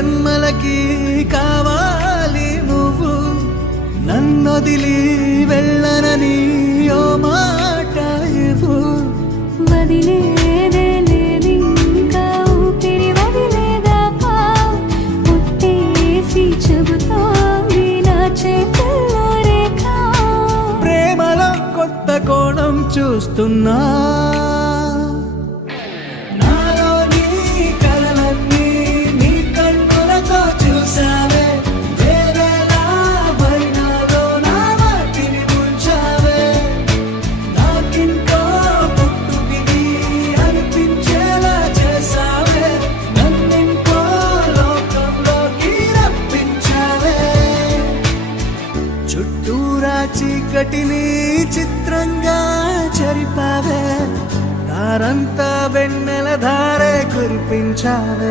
జన్మలకి కావాలి నువ్వు, నన్నొదిలి వెళ్ళనని ఓ మాట ఇవ్వు. వదిలేదే లేదింకా ఊపిరి వదిలేదాకా, పుట్టేసి చెబుతోంది నా చేతుల్లో రేఖ. ప్రేమలో కొత్త కోణం చూస్తున్నా, నాలో నీ కలలన్నీ నీ కన్నులతో చూసావే. వేరేలా మైనాలో నా వాటిని ముంచావే. నాకింకో పుట్టుకిది అనిపించేలా చేసావే. నన్నింకో లోకంలోకి రప్పించావే. చుట్టూరా చీకటిని చిత్రంగా చెరిపావే. దారంతా వెన్నెల ధారే కురిపించావే.